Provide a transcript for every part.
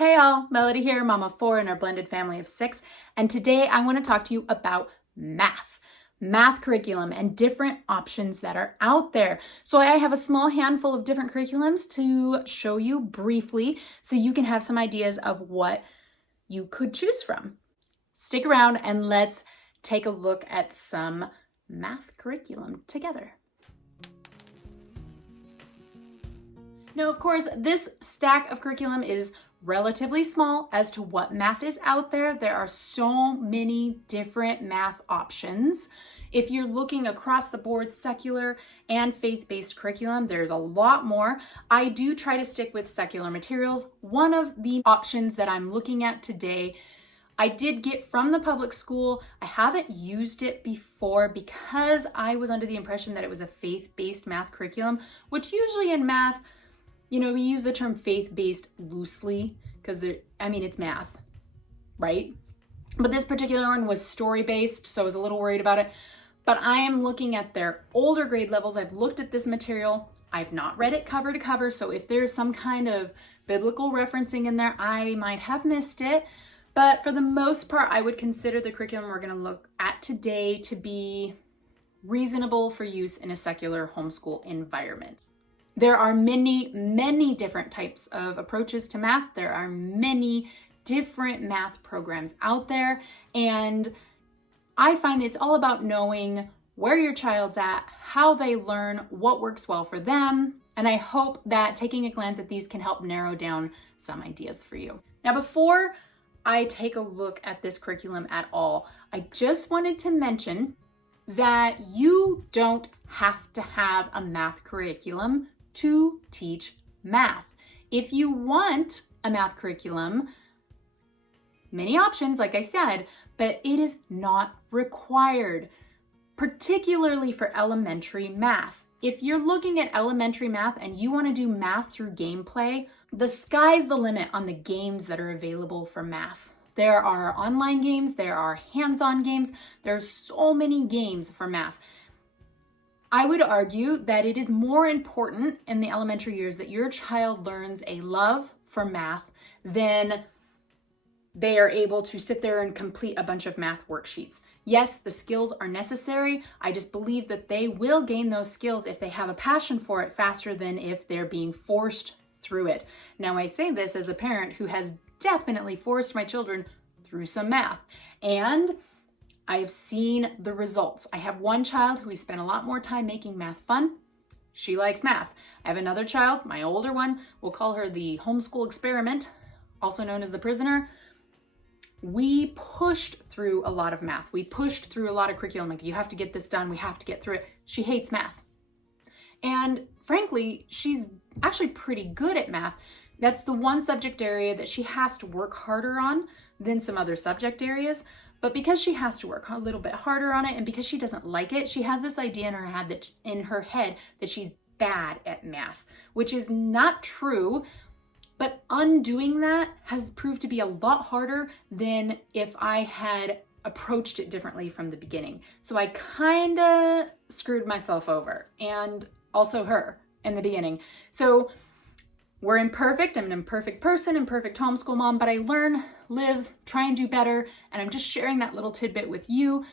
Hey all, Melody here, mom of 4 in our blended family of 6, and today I want to talk to you about math curriculum and different options that are out there. So I have a small handful of different curriculums to show you briefly so you can have some ideas of what you could choose from. Stick around and let's take a look at some math curriculum together. Now, of course, this stack of curriculum is relatively small as to what math is out there. There are so many different math options. If you're looking across the board, secular and faith-based curriculum, there's a lot more. I do try to stick with secular materials. One of the options that I'm looking at today, I did get from the public school. I haven't used it before because I was under the impression that it was a faith-based math curriculum, which usually in math, we use the term faith-based loosely because it's math, right? But this particular one was story-based, so I was a little worried about it. But I am looking at their older grade levels. I've looked at this material. I've not read it cover to cover, so if there's some kind of biblical referencing in there, I might have missed it. But for the most part, I would consider the curriculum we're going to look at today to be reasonable for use in a secular homeschool environment. There are many different types of approaches to math. There are many different math programs out there. And I find it's all about knowing where your child's at, how they learn, what works well for them. And I hope that taking a glance at these can help narrow down some ideas for you. Now, before I take a look at this curriculum at all, I just wanted to mention that you don't have to have a math curriculum to teach math. If you want a math curriculum, many options, like I said, but it is not required, particularly for elementary math. If you're looking at elementary math and you want to do math through gameplay, the sky's the limit on the games that are available for math. There are online games, there are hands-on games, there's so many games for math. I would argue that it is more important in the elementary years that your child learns a love for math than they are able to sit there and complete a bunch of math worksheets. Yes, the skills are necessary. I just believe that they will gain those skills if they have a passion for it faster than if they're being forced through it. Now, I say this as a parent who has definitely forced my children through some math, and I've seen the results. I have one child who we spent a lot more time making math fun. She likes math. I have another child, my older one, we'll call her the homeschool experiment, also known as the prisoner. We pushed through a lot of math. We pushed through a lot of curriculum. Like, you have to get this done. We have to get through it. She hates math. And frankly, she's actually pretty good at math. That's the one subject area that she has to work harder on than some other subject areas. But because she has to work a little bit harder on it, and because she doesn't like it, she has this idea in her head that she's bad at math, which is not true. But undoing that has proved to be a lot harder than if I had approached it differently from the beginning. So I kind of screwed myself over, and also her in the beginning. So we're imperfect. I'm an imperfect person, imperfect homeschool mom, but I learn, live, try and do better. And I'm just sharing that little tidbit with you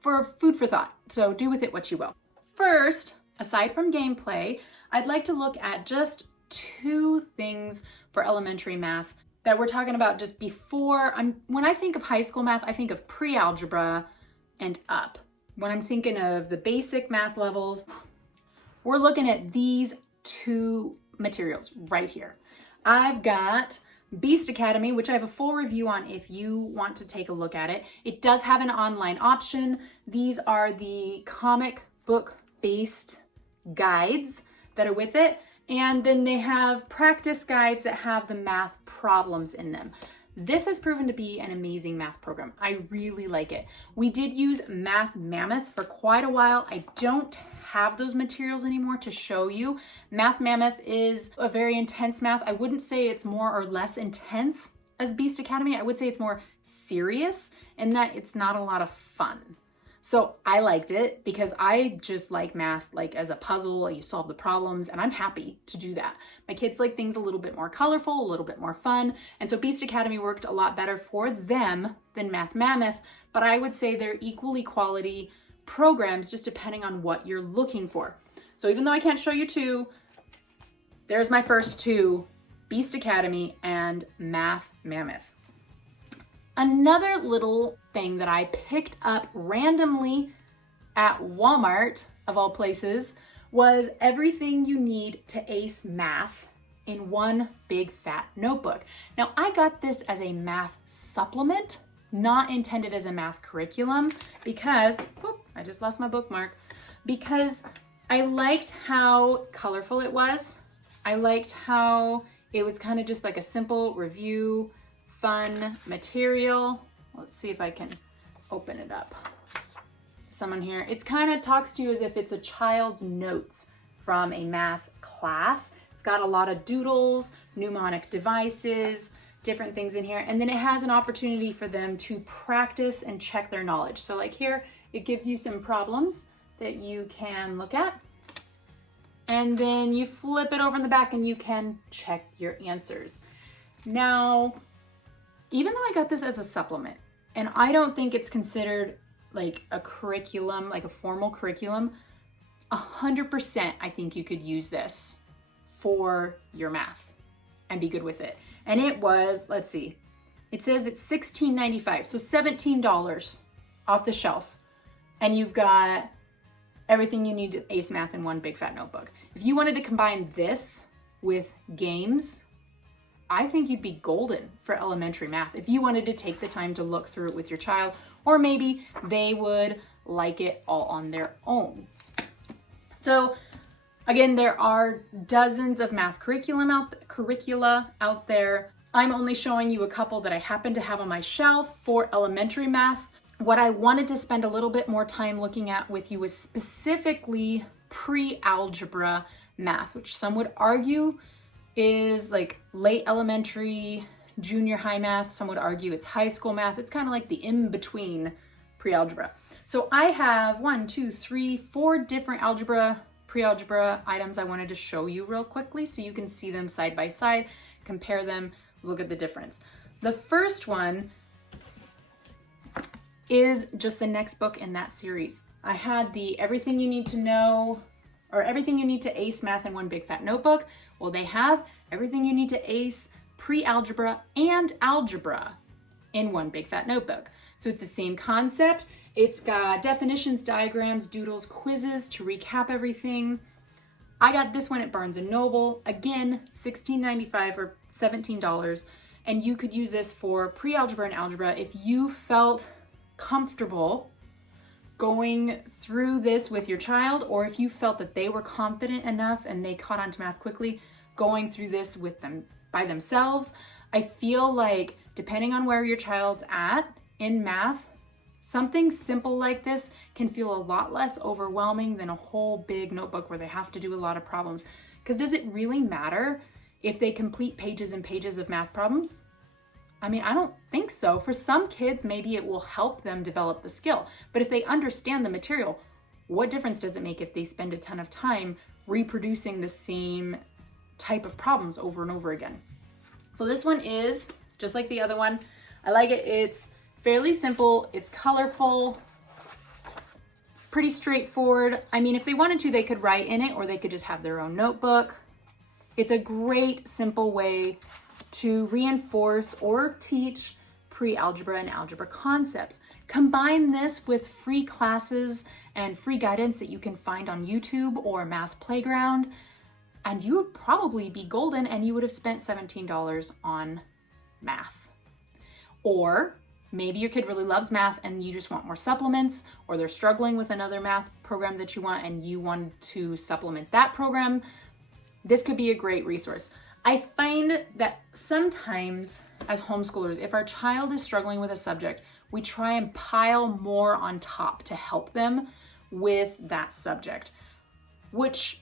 for food for thought. So do with it what you will. First, aside from gameplay, I'd like to look at just 2 things for elementary math that we're talking about just before. When I think of high school math, I think of pre-algebra and up. When I'm thinking of the basic math levels, we're looking at these 2 materials right here. I've got Beast Academy, which I have a full review on if you want to take a look at it. It does have an online option. These are the comic book based guides that are with it. And then they have practice guides that have the math problems in them. This has proven to be an amazing math program. I really like it. We did use Math Mammoth for quite a while. I don't have those materials anymore to show you. Math Mammoth is a very intense math. I wouldn't say it's more or less intense as Beast Academy. I would say it's more serious in that it's not a lot of fun. So I liked it because I just like math like as a puzzle. You solve the problems and I'm happy to do that. My kids like things a little bit more colorful, a little bit more fun. And so Beast Academy worked a lot better for them than Math Mammoth, but I would say they're equally quality programs just depending on what you're looking for. So even though I can't show you two, there's my first two, Beast Academy and Math Mammoth. Another little thing that I picked up randomly at Walmart, of all places, was everything you need to ace math in one big fat notebook. Now, I got this as a math supplement, not intended as a math curriculum, because, I just lost my bookmark, because I liked how colorful it was. I liked how it was kind of just like a simple review, fun material. Let's see if I can open it up. Someone here, it's kind of talks to you as if it's a child's notes from a math class. It's got a lot of doodles, mnemonic devices, different things in here. And then it has an opportunity for them to practice and check their knowledge. So like here, it gives you some problems that you can look at. And then you flip it over in the back and you can check your answers. Now, even though I got this as a supplement, and I don't think it's considered like a curriculum, like a formal curriculum, 100% I think you could use this for your math and be good with it. And it was, let's see, it says it's $16.95, so $17 off the shelf. And you've got everything you need to ace math in one big fat notebook. If you wanted to combine this with games, I think you'd be golden for elementary math if you wanted to take the time to look through it with your child, or maybe they would like it all on their own. So again, there are dozens of math curricula out there. I'm only showing you a couple that I happen to have on my shelf for elementary math. What I wanted to spend a little bit more time looking at with you was specifically pre-algebra math, which some would argue is like late elementary, junior high math. Some would argue it's high school math. It's kind of like the in-between pre-algebra. So I have 4 different pre-algebra items I wanted to show you real quickly so you can see them side by side, compare them, look at the difference. The first one is just the next book in that series. I had the Everything You Need to Know, or Everything You Need to Ace Math in One Big Fat Notebook. Well, they have Everything You Need to Ace Pre-algebra and Algebra in one big fat notebook. So it's the same concept. It's got definitions, diagrams, doodles, quizzes to recap everything. I got this one at Barnes & Noble. Again, $16.95 or $17. And you could use this for pre-algebra and algebra if you felt comfortable going through this with your child, or if you felt that they were confident enough and they caught on to math quickly, going through this with them by themselves. I feel like depending on where your child's at in math, something simple like this can feel a lot less overwhelming than a whole big notebook where they have to do a lot of problems. Because does it really matter if they complete pages and pages of math problems? I mean, I don't think so. For some kids, maybe it will help them develop the skill. But if they understand the material, what difference does it make if they spend a ton of time reproducing the same type of problems over and over again? So this one is just like the other one. I like it. It's fairly simple. It's colorful, pretty straightforward. I mean, if they wanted to, they could write in it, or they could just have their own notebook. It's a great, simple way to reinforce or teach pre-algebra and algebra concepts. Combine this with free classes and free guidance that you can find on YouTube or Math Playground, and you would probably be golden, and you would have spent $17 on math. Or maybe your kid really loves math and you just want more supplements, or they're struggling with another math program that you want and you want to supplement that program. This could be a great resource. I find that sometimes as homeschoolers, if our child is struggling with a subject, we try and pile more on top to help them with that subject, which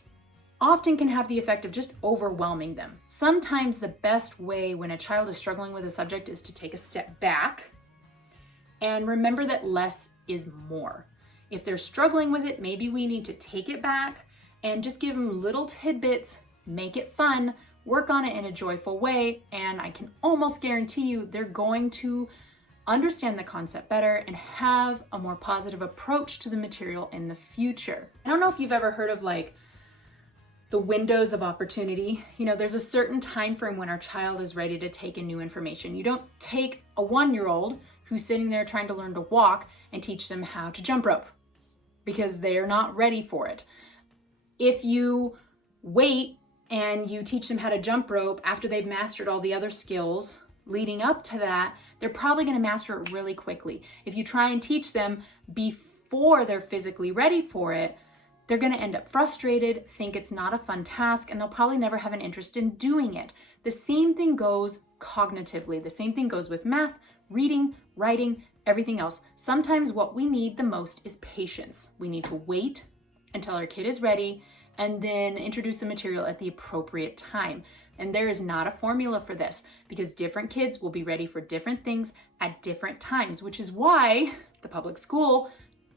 often can have the effect of just overwhelming them. Sometimes the best way when a child is struggling with a subject is to take a step back and remember that less is more. If they're struggling with it, maybe we need to take it back and just give them little tidbits, make it fun, work on it in a joyful way, and I can almost guarantee you they're going to understand the concept better and have a more positive approach to the material in the future. I don't know if you've ever heard of like the windows of opportunity. You know, there's a certain time frame when our child is ready to take in new information. You don't take a 1-year-old who's sitting there trying to learn to walk and teach them how to jump rope because they're not ready for it. If you wait and you teach them how to jump rope after they've mastered all the other skills leading up to that, they're probably going to master it really quickly. If you try and teach them before they're physically ready for it, they're going to end up frustrated, think it's not a fun task, and they'll probably never have an interest in doing it. The same thing goes cognitively. The same thing goes with math, reading, writing, everything else. Sometimes what we need the most is patience. We need to wait until our kid is ready and then introduce the material at the appropriate time. And there is not a formula for this because different kids will be ready for different things at different times, which is why the public school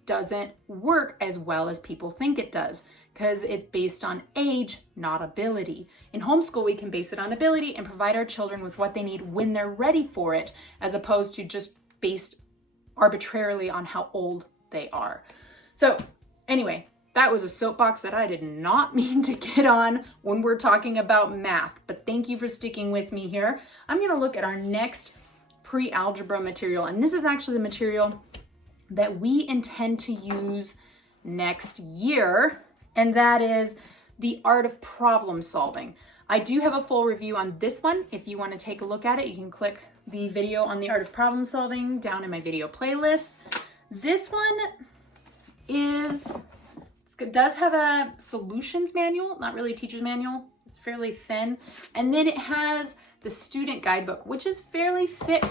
doesn't work as well as people think it does because it's based on age, not ability. In homeschool, we can base it on ability and provide our children with what they need when they're ready for it, as opposed to just based arbitrarily on how old they are. So anyway, that was a soapbox that I did not mean to get on when we're talking about math, but thank you for sticking with me here. I'm going to look at our next pre-algebra material, and this is actually the material that we intend to use next year, and that is the art of problem solving. I do have a full review on this one. If you want to take a look at it, you can click the video on the art of problem solving down in my video playlist. This one does have a solutions manual, not really a teacher's manual. It's fairly thin. And then it has the student guidebook, which is fairly thick.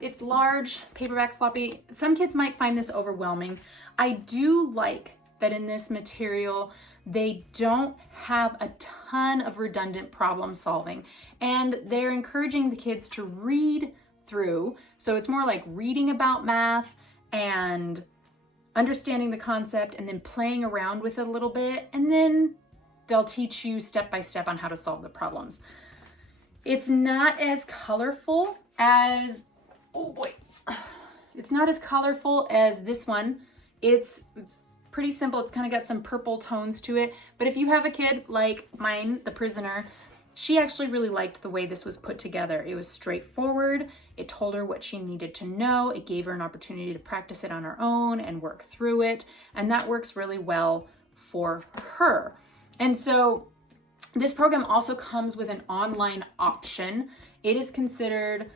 It's large, paperback, floppy. Some kids might find this overwhelming. I do like that in this material, they don't have a ton of redundant problem solving, and they're encouraging the kids to read through. So it's more like reading about math and understanding the concept and then playing around with it a little bit, and then they'll teach you step by step on how to solve the problems. It's not as colorful as, it's not as colorful as this one. It's pretty simple. It's kind of got some purple tones to it. But if you have a kid like mine, the prisoner, she actually really liked the way this was put together. It was straightforward. It told her what she needed to know. It gave her an opportunity to practice it on her own and work through it. And that works really well for her. And so this program also comes with an online option. It is considered,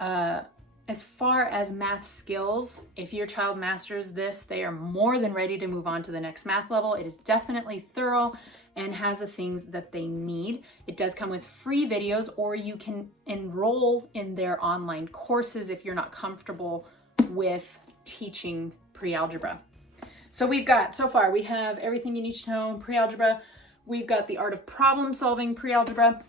as far as math skills, if your child masters this, they are more than ready to move on to the next math level. It is definitely thorough and has the things that they need. It does come with free videos, or you can enroll in their online courses if you're not comfortable with teaching pre-algebra. So we have everything you need to know in pre-algebra. We've got the art of problem solving pre-algebra.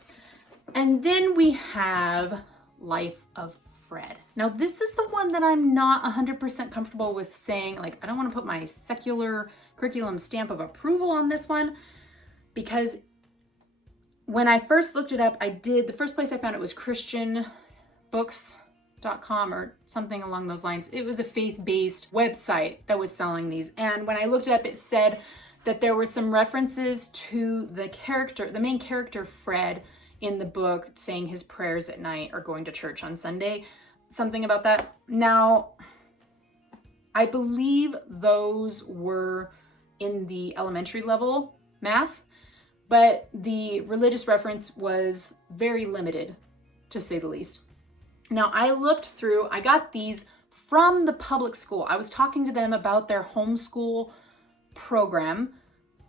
And then we have Life of Fred. Now this is the one that I'm not 100% comfortable with saying, like, I don't want to put my secular curriculum stamp of approval on this one, because when I first looked it up, the first place I found it was christianbooks.com or something along those lines. It was a faith-based website that was selling these. And when I looked it up, it said that there were some references to the main character, Fred, in the book, saying his prayers at night or going to church on Sunday, something about that. Now, I believe those were in the elementary level math, but the religious reference was very limited, to say the least. Now, I got these from the public school. I was talking to them about their homeschool program,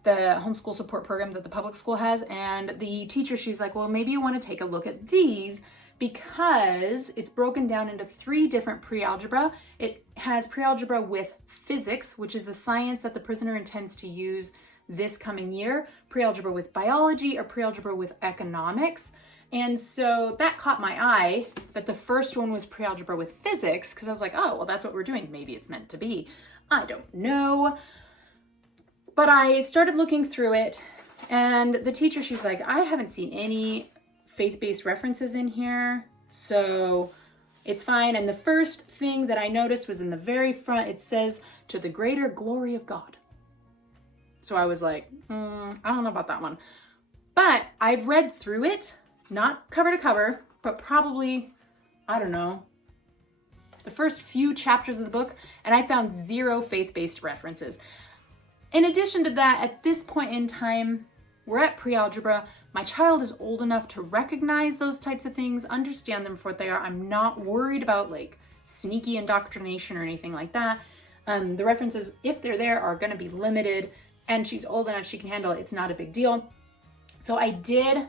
the homeschool support program that the public school has, and the teacher, she's like, well, maybe you want to take a look at these because it's broken down into 3 different pre-algebra. It has pre-algebra with physics, which is the science that the prisoner intends to use this coming year, pre-algebra with biology, or pre-algebra with economics. And so that caught my eye, that the first one was pre-algebra with physics, because I was like, oh, well, that's what we're doing. Maybe it's meant to be. I don't know. But I started looking through it, and the teacher, she's like, I haven't seen any faith-based references in here, so it's fine. And the first thing that I noticed was in the very front, it says, to the greater glory of God. So I was like, I don't know about that one. But I've read through it, not cover to cover, but probably, I don't know, the first few chapters of the book, and I found 0 faith-based references. In addition to that, at this point in time, we're at pre-algebra. My child is old enough to recognize those types of things, understand them for what they are. I'm not worried about like sneaky indoctrination or anything like that. The references, if they're there, are going to be limited, and she's old enough, she can handle it. It's not a big deal. So I did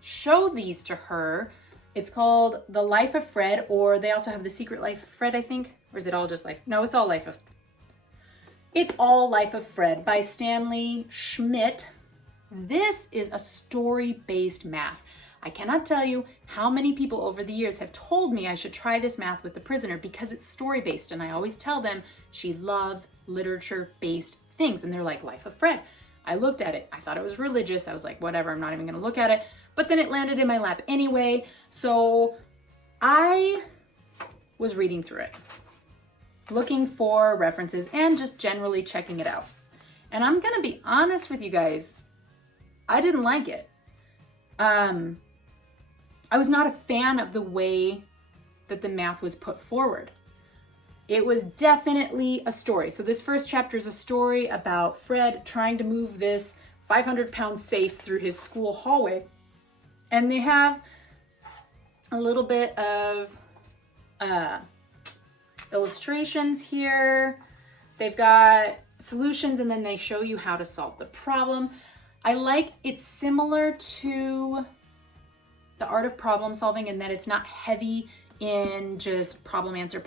show these to her. It's called The Life of Fred, or they also have The Secret Life of Fred, I think. Or is it all just Life? No, it's all Life of Fred by Stanley Schmidt. This is a story-based math. I cannot tell you how many people over the years have told me I should try this math with the prisoner because it's story-based, and I always tell them she loves literature-based things, and they're like, Life of Fred. I looked at it. I thought it was religious. I was like, whatever, I'm not even going to look at it. But then it landed in my lap anyway, so I was reading through it, looking for references and just generally checking it out. And I'm going to be honest with you guys, I didn't like it. I was not a fan of the way that the math was put forward. It was definitely a story. So this first chapter is a story about Fred trying to move this 500-pound safe through his school hallway. And they have a little bit of illustrations here. They've got solutions, and then they show you how to solve the problem. I like it's similar to the art of problem solving in that it's not heavy in just problem answer.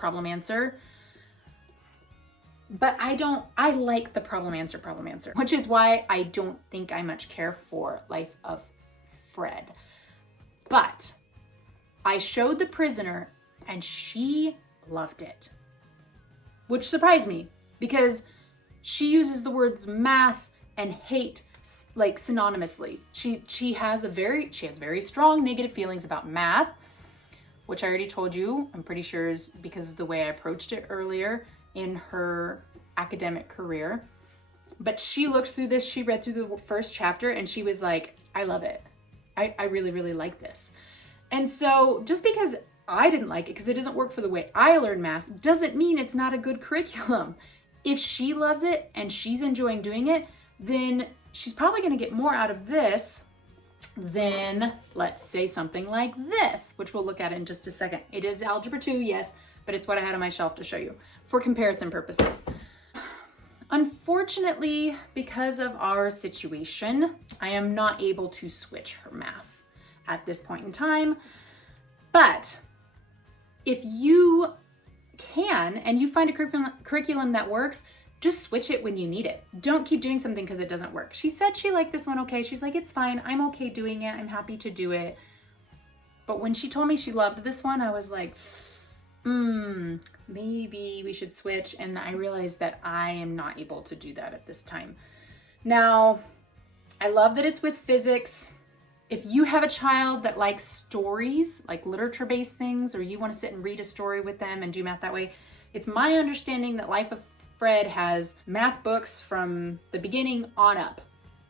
But I like the problem answer, which is why I don't think I much care for Life of Fred. But I showed the prisoner and she loved it, which surprised me because she uses the words math and hate like synonymously. She has very strong negative feelings about math, which I already told you, I'm pretty sure is because of the way I approached it earlier in her academic career. But she looked through this, she read through the first chapter, and she was like, I love it. I really, really like this. And so just because I didn't like it, because it doesn't work for the way I learn math, doesn't mean it's not a good curriculum. If she loves it and she's enjoying doing it, then she's probably going to get more out of this than, let's say, something like this, which we'll look at in just a second. It is Algebra 2, yes, but it's what I had on my shelf to show you for comparison purposes. Unfortunately, because of our situation, I am not able to switch her math at this point in time. But if you can, and you find a curriculum that works, just switch it when you need it. Don't keep doing something because it doesn't work. She said she liked this one okay. She's like, it's fine. I'm okay doing it. I'm happy to do it. But when she told me she loved this one, I was like, maybe we should switch. And I realized that I am not able to do that at this time. Now, I love that it's with physics. If you have a child that likes stories, like literature-based things, or you want to sit and read a story with them and do math that way, it's my understanding that Life of Fred has math books from the beginning on up.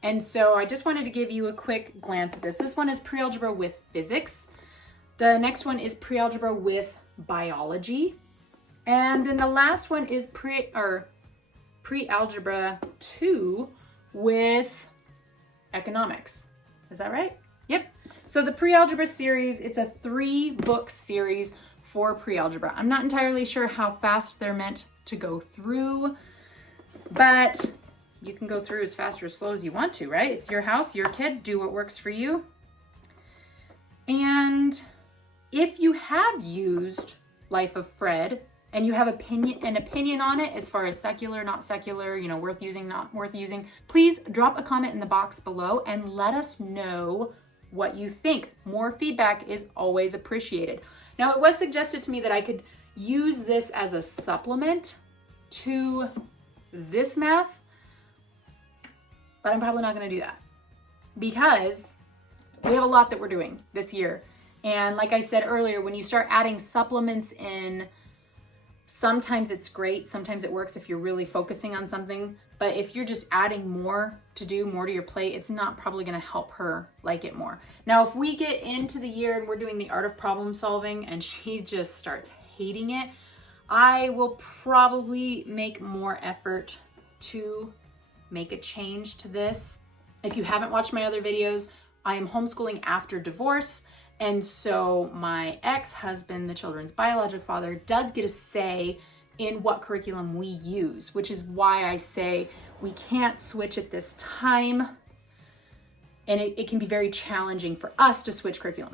And so I just wanted to give you a quick glance at this. This one is pre-algebra with physics. The next one is pre-algebra with biology. And then the last one is pre-algebra 2 with economics. Is that right? Yep. So the pre-algebra series, it's a 3-book series for pre-algebra. I'm not entirely sure how fast they're meant to go through, but you can go through as fast or as slow as you want to, right? It's your house, your kid, do what works for you. And if you have used Life of Fred and you have an opinion on it as far as secular, not secular, worth using, not worth using, please drop a comment in the box below and let us know what you think. More feedback is always appreciated. Now, it was suggested to me that I could use this as a supplement to this math, but I'm probably not going to do that because we have a lot that we're doing this year. And like I said earlier, when you start adding supplements in, sometimes it's great, sometimes it works if you're really focusing on something, but if you're just adding more to do, more to your plate, it's not probably going to help her like it more. Now, if we get into the year and we're doing the art of problem solving and she just starts hating it, I will probably make more effort to make a change to this. If you haven't watched my other videos, I am homeschooling after divorce. And so my ex-husband, the children's biological father, does get a say in what curriculum we use, which is why I say we can't switch at this time. And it can be very challenging for us to switch curricula.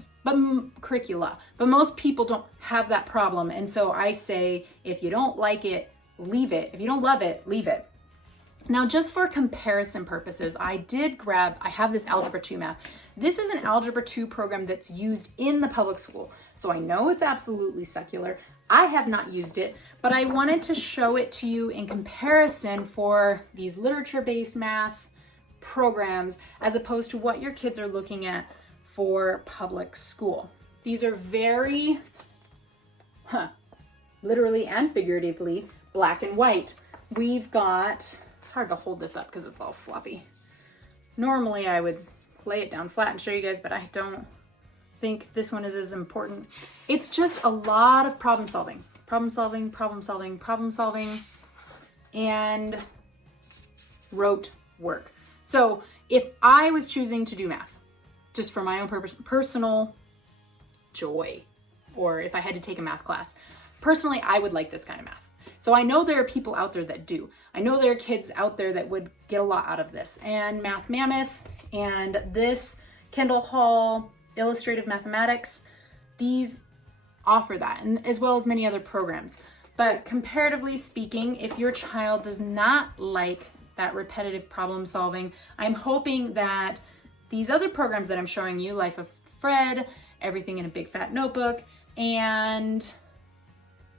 But most people don't have that problem. And so I say, if you don't like it, leave it. If you don't love it, leave it. Now, just for comparison purposes, I have this Algebra 2 math. This is an Algebra 2 program that's used in the public school. So I know it's absolutely secular. I have not used it, but I wanted to show it to you in comparison for these literature-based math programs as opposed to what your kids are looking at for public school. These are very, literally and figuratively, black and white. We've got, it's hard to hold this up because it's all floppy. Normally I would lay it down flat and show you guys, but I don't think this one is as important. It's just a lot of problem solving, and rote work. So if I was choosing to do math, just for my own personal joy, or if I had to take a math class, personally, I would like this kind of math. So I know there are people out there that do. I know there are kids out there that would get a lot out of this. And Math Mammoth and this Kendall Hall Illustrative Mathematics, these offer that, and as well as many other programs. But comparatively speaking, if your child does not like that repetitive problem solving, I'm hoping that these other programs that I'm showing you, Life of Fred, Everything in a Big Fat Notebook, and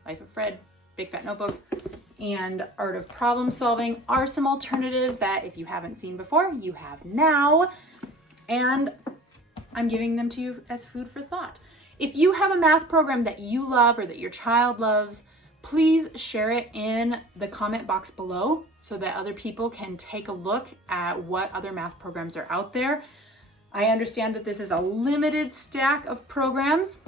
Life of Fred, Big Fat Notebook, and Art of Problem Solving are some alternatives that if you haven't seen before, you have now. And I'm giving them to you as food for thought. If you have a math program that you love or that your child loves, please share it in the comment box below so that other people can take a look at what other math programs are out there. I understand that this is a limited stack of programs,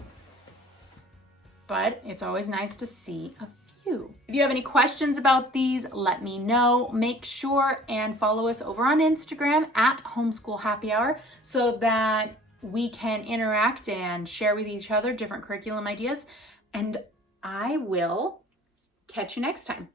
but it's always nice to see a few. If you have any questions about these, let me know. Make sure and follow us over on Instagram at Homeschool Happy Hour so that we can interact and share with each other different curriculum ideas. And I will catch you next time.